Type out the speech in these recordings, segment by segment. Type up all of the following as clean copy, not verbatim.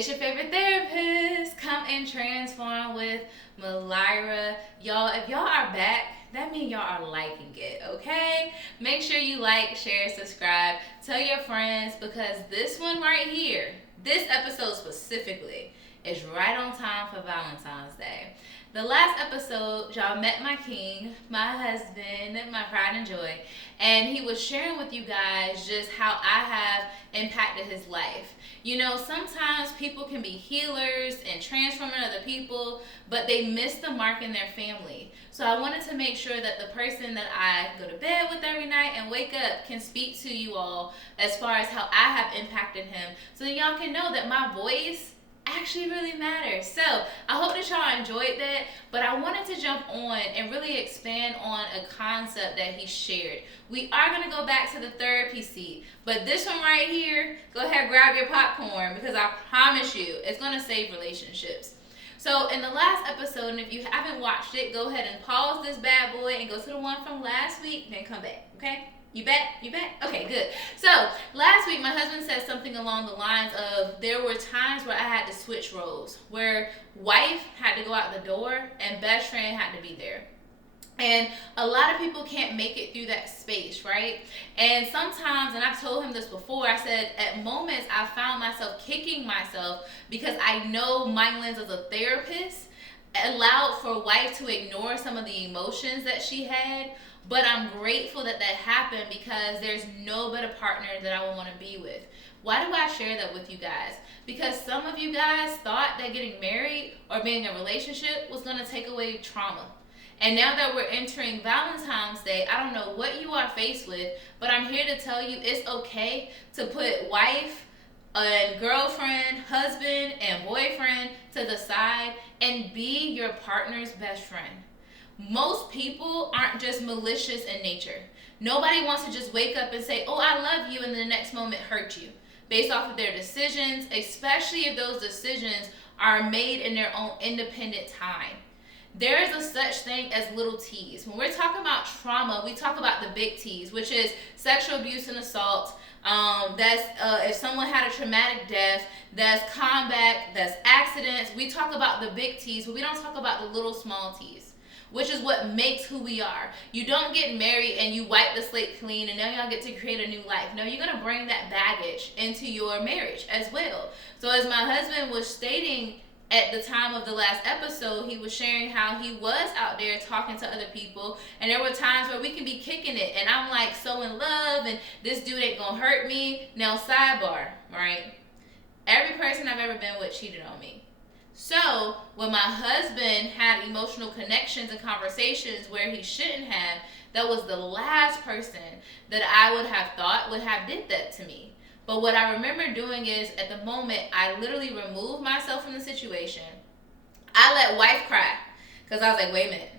It's your favorite therapist. Come and transform with Mylira. Y'all, if y'all are back, that means y'all are liking it, okay? Make sure you like, share, subscribe. Tell your friends because this one right here, this episode specifically, is right on time for Valentine's Day. The last episode, y'all met my king, my husband, my pride and joy, and he was sharing with you guys just how I have impacted his life. You know, sometimes people can be healers and transforming other people, but they miss the mark in their family. So I wanted to make sure that the person that I go to bed with every night and wake up can speak to you all as far as how I have impacted him, so that y'all can know that my voice actually really matters. So I hope that y'all enjoyed that, but I wanted to jump on and really expand on a concept that he shared. We are going to go back to the therapy seat, but this one right here, go ahead, grab your popcorn, because I promise you it's going to save relationships. So in the last episode, and if you haven't watched it, go ahead and pause this bad boy and go to the one from last week, then come back, okay? You bet? You bet? Okay, good. So, last week my husband said something along the lines of there were times where I had to switch roles, where wife had to go out the door and best friend had to be there. And a lot of people can't make it through that space, right? And sometimes, and I've told him this before, I said at moments I found myself kicking myself because I know my lens as a therapist allowed for wife to ignore some of the emotions that she had. But I'm grateful that that happened because there's no better partner that I would want to be with. Why do I share that with you guys? Because some of you guys thought that getting married or being in a relationship was going to take away trauma. And now that we're entering Valentine's Day, I don't know what you are faced with, but I'm here to tell you it's okay to put wife and girlfriend, husband, and boyfriend to the side and be your partner's best friend. Most people aren't just malicious in nature. Nobody wants to just wake up and say, oh, I love you, and the next moment hurt you based off of their decisions, especially if those decisions are made in their own independent time. There is a such thing as little T's. When we're talking about trauma, we talk about the big T's, which is sexual abuse and assault. That's if someone had a traumatic death, that's combat, that's accidents. We talk about the big T's, but we don't talk about the little small T's, which is what makes who we are. You don't get married and you wipe the slate clean and now y'all get to create a new life. No, you're going to bring that baggage into your marriage as well. So as my husband was stating at the time of the last episode, he was sharing how he was out there talking to other people, and there were times where we can be kicking it and I'm like so in love and this dude ain't gonna hurt me. Now sidebar, right? Every person I've ever been with cheated on me. So when my husband had emotional connections and conversations where he shouldn't have, that was the last person that I would have thought would have did that to me. But what I remember doing is at the moment, I literally removed myself from the situation. I let wife cry because I was like, wait a minute,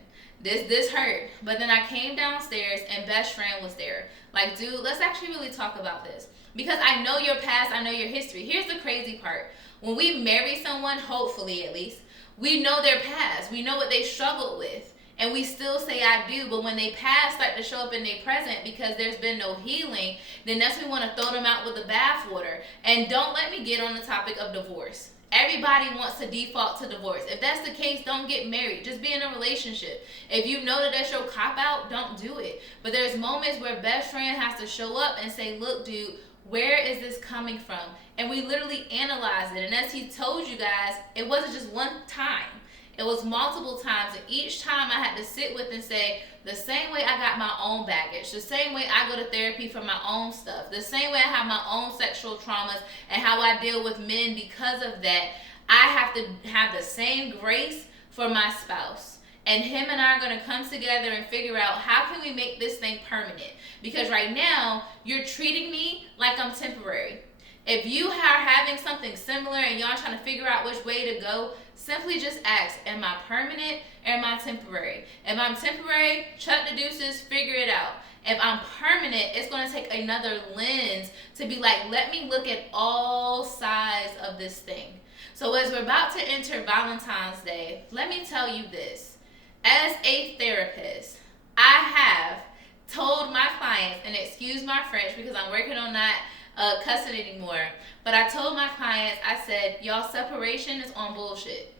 this hurt. But then I came downstairs and best friend was there. Like, dude, let's actually really talk about this. Because I know your past, I know your history. Here's the crazy part. When we marry someone, hopefully at least, we know their past. We know what they struggled with. And we still say I do, but when they past start to show up in their present because there's been no healing, then that's when we want to throw them out with the bathwater. And don't let me get on the topic of divorce. Everybody wants to default to divorce. If that's the case, don't get married. Just be in a relationship. If you know that that's your cop-out, don't do it. But there's moments where best friend has to show up and say, look, dude, where is this coming from? And we literally analyze it. And as he told you guys, it wasn't just one time. It was multiple times. And each time I had to sit with and say, the same way I got my own baggage, the same way I go to therapy for my own stuff, the same way I have my own sexual traumas and how I deal with men because of that, I have to have the same grace for my spouse. And him and I are going to come together and figure out how can we make this thing permanent. Because right now, you're treating me like I'm temporary. If you are having something similar and y'all trying to figure out which way to go, simply just ask, am I permanent or am I temporary? If I'm temporary, chuck the deuces, figure it out. If I'm permanent, it's going to take another lens to be like, let me look at all sides of this thing. So as we're about to enter Valentine's Day, let me tell you this. As a therapist, I have told my clients, and excuse my French because I'm working on not cussing anymore. But I told my clients, I said, y'all separation is on bullshit.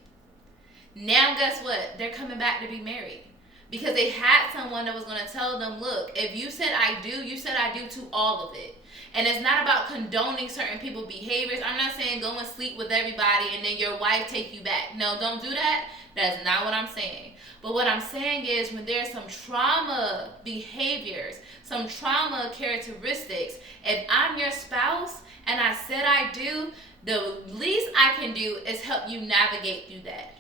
Now guess what? They're coming back to be married. Because they had someone that was going to tell them, look, if you said I do, you said I do to all of it. And it's not about condoning certain people's behaviors. I'm not saying go and sleep with everybody and then your wife take you back. No, don't do that. That's not what I'm saying. But what I'm saying is when there's some trauma behaviors, some trauma characteristics, if I'm your spouse and I said I do, the least I can do is help you navigate through that.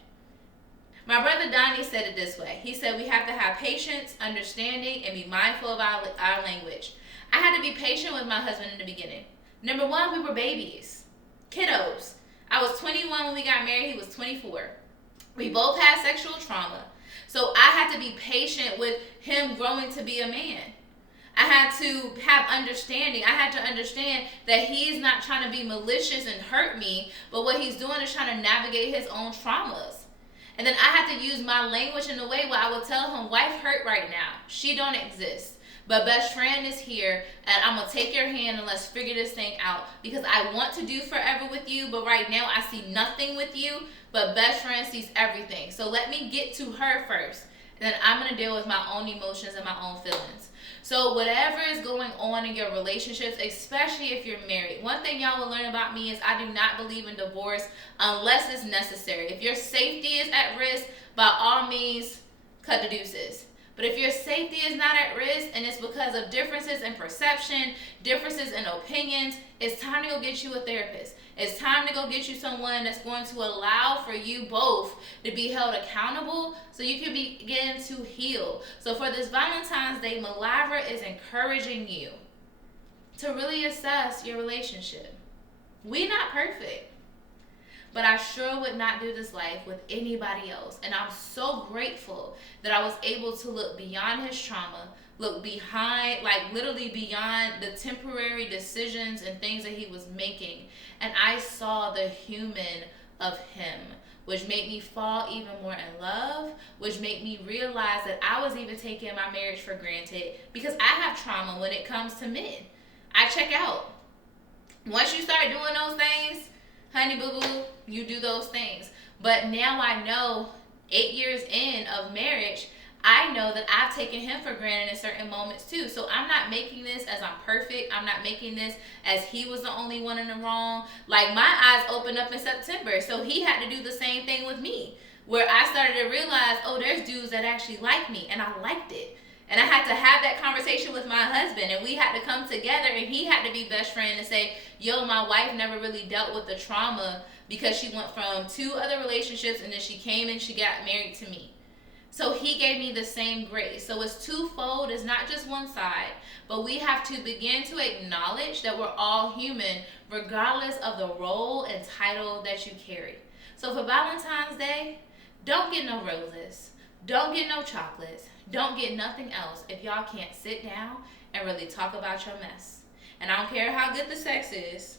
My brother Donnie said it this way. He said we have to have patience, understanding, and be mindful of our language. I had to be patient with my husband in the beginning. Number one, we were babies, kiddos. I was 21 when we got married. He was 24. We both had sexual trauma. So I had to be patient with him growing to be a man. I had to have understanding. I had to understand that he's not trying to be malicious and hurt me, but what he's doing is trying to navigate his own traumas. And then I had to use my language in a way where I would tell him, wife hurt right now. She don't exist. But best friend is here, and I'm going to take your hand and let's figure this thing out. Because I want to do forever with you, but right now I see nothing with you. But best friend sees everything. So let me get to her first. And then I'm going to deal with my own emotions and my own feelings. So whatever is going on in your relationships, especially if you're married, one thing y'all will learn about me is I do not believe in divorce unless it's necessary. If your safety is at risk, by all means, cut the deuces. But if your safety is not at risk and it's because of differences in perception, differences in opinions, it's time to go get you a therapist. It's time to go get you someone that's going to allow for you both to be held accountable so you can begin to heal. So for this Valentine's Day, Mylira is encouraging you to really assess your relationship. We're not perfect. But I sure would not do this life with anybody else. And I'm so grateful that I was able to look beyond his trauma, look behind, like literally beyond the temporary decisions and things that he was making. And I saw the human of him, which made me fall even more in love, which made me realize that I was even taking my marriage for granted because I have trauma when it comes to men. I check out. Once you start doing those things, honey boo boo, you do those things. But now I know 8 years in of marriage, I know that I've taken him for granted in certain moments too. So I'm not making this as I'm perfect. I'm not making this as he was the only one in the wrong. Like my eyes opened up in September. So he had to do the same thing with me. Where I started to realize, oh, there's dudes that actually like me. And I liked it. And I had to have that conversation with my husband, and we had to come together, and he had to be best friend and say, yo, my wife never really dealt with the trauma because she went from 2 other relationships, and then she came and she got married to me. So he gave me the same grace. So it's twofold. It's not just one side, but we have to begin to acknowledge that we're all human, regardless of the role and title that you carry. So for Valentine's Day, don't get no roses. Don't get no chocolates. Don't get nothing else if y'all can't sit down and really talk about your mess. And I don't care how good the sex is,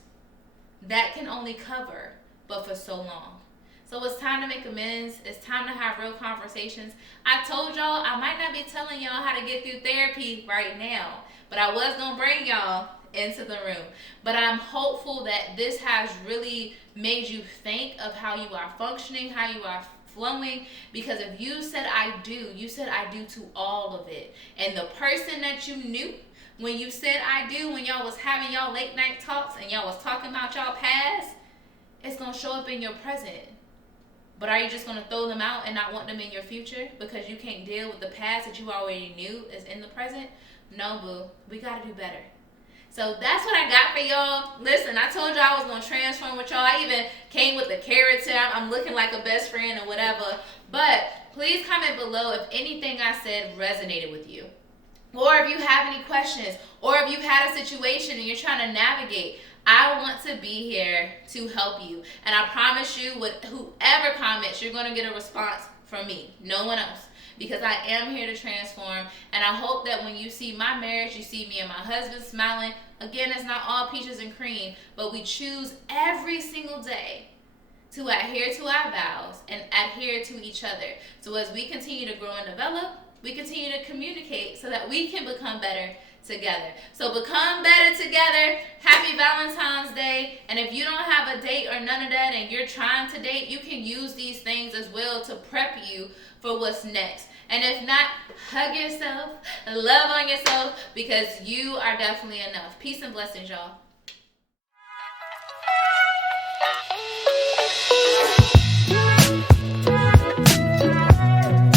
that can only cover but for so long. So it's time to make amends. It's time to have real conversations. I told y'all I might not be telling y'all how to get through therapy right now, but I was going to bring y'all into the room. But I'm hopeful that this has really made you think of how you are functioning, how you are flowing, because if you said I do, you said I do to all of it. And the person that you knew when you said I do, when y'all was having y'all late night talks and y'all was talking about y'all past, it's going to show up in your present. But are you just going to throw them out and not want them in your future because you can't deal with the past that you already knew is in the present? No, boo. We got to do better. So that's what I got for y'all. Listen, I told y'all I was going to transform with y'all. I even came with the carrots here. I'm looking like a best friend or whatever. But please comment below if anything I said resonated with you. Or if you have any questions. Or if you've had a situation and you're trying to navigate. I want to be here to help you. And I promise you, with whoever comments, you're going to get a response from me. No one else. Because I am here to transform, and I hope that when you see my marriage, you see me and my husband smiling. Again, it's not all peaches and cream, but we choose every single day to adhere to our vows and adhere to each other. So as we continue to grow and develop, we continue to communicate so that we can become better together. So become better together. Happy Valentine's Day. And if you don't have a date or none of that and you're trying to date, you can use these things as well to prep you for what's next. And if not, hug yourself, love on yourself, because you are definitely enough. Peace and blessings, y'all.